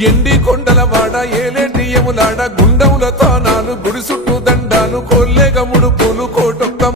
ఎండి కొండల వాడ ఏలేటి యములాడ గుండములతో నాలు గుడి చుట్టూ దండాలు కోల్లేగ పూలు కోటొక్క